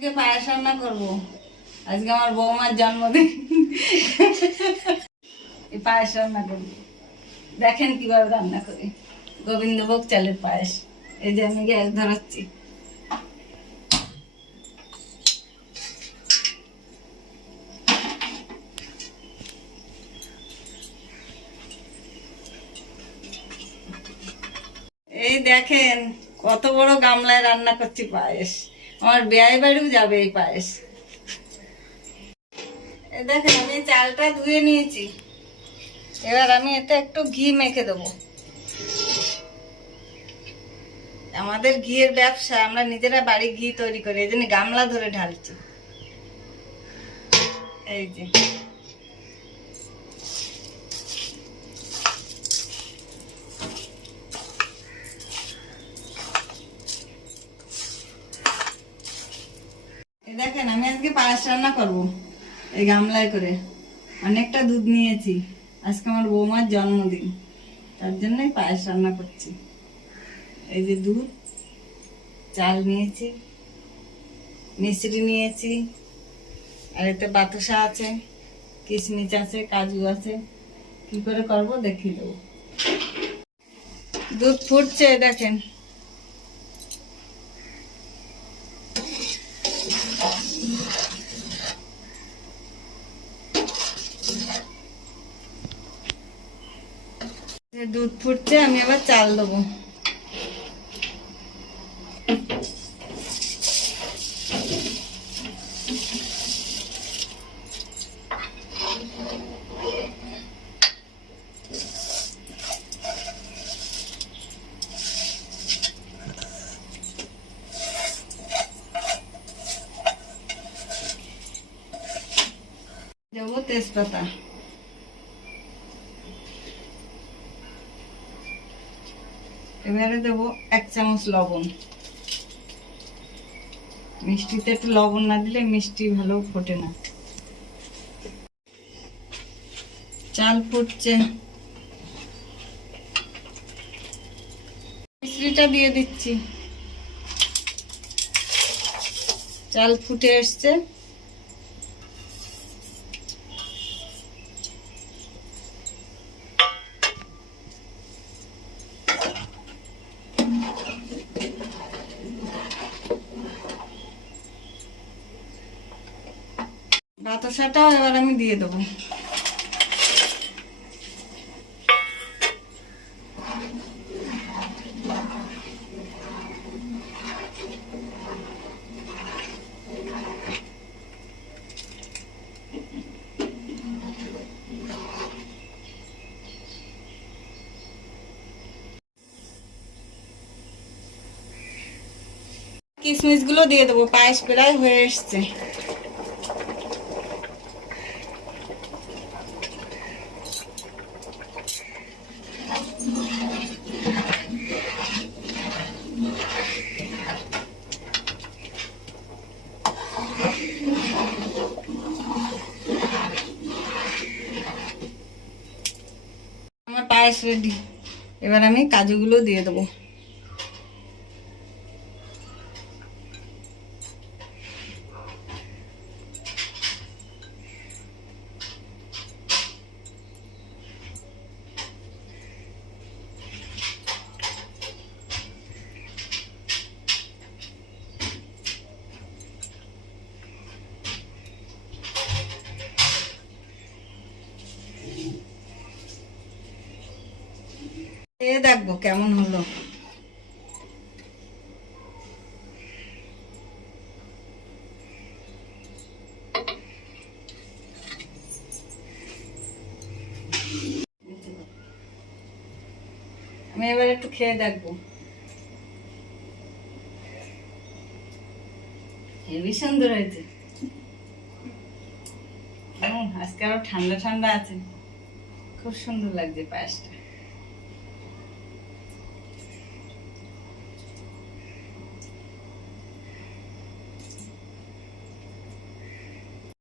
আজকে পায়েস রান্না করবো। আজকে আমার বৌমার জন্মদিন। এই পায়েস রান্না করবো, দেখেন কিভাবে রান্না করি। গোবিন্দভোগ চালের পায়েস। এই যে আমি গ্যাস ধরাচ্ছি। এই দেখেন কত বড় গামলায় রান্না করছি পায়েস। আমার বিয়ে বাড়িও যাবে এই পায়েস। এই দেখেন আমি চালটা ধুয়ে নিয়েছি। এবার আমি এতে একটু ঘি মেখে দেবো। আমাদের ঘিয়ের ব্যবসা, আমরা নিজেরা বাড়ি ঘি তৈরি করি, এই জন্য গামলা ধরে ঢালছি। এই যে দেখেন আমি আজকে পায়েস রান্না করবো এই গামলায় করে। অনেকটা দুধ নিয়েছি, আজকে আমার বৌমার জন্মদিন, তার জন্যই পায়েস রান্না করছি। এই যে দুধ, চাল নিয়েছি, মিশ্রি নিয়েছি, আর এতে বাতাসা আছে, কিশমিশ আছে, কাজু আছে। কি করে করবো দেখিয়ে দেবো। দুধ ফুটছে দেখেন। দুধ ফুটছে, আমি আবার চাল দেবো। দেবো তেজপাতা, এবারে দেবো 1 চামচ লবণ। মিষ্টিতে একটু লবণ না দিলে মিষ্টি ভালো ফোটে না। চাল ফুটছে, মিশ্রিটা দিয়ে দিচ্ছি। চাল ফুটে এসছে, বাতাসাটাও এবার আমি দিয়ে দেবো। কিশমিশ গুলো দিয়ে দেবো। পায়েস প্রায় হয়ে এসছে। আমার পায়েস রেডি। এবার আমি কাজুগুলো দিয়ে দেবো। দেখবো কেমন হলো। আমি এবার একটু খেয়ে দেখবো। হেবি সুন্দর হয়েছে। আজকে আরো ঠান্ডা ঠান্ডা আছে, খুব সুন্দর লাগছে পায়েসটা।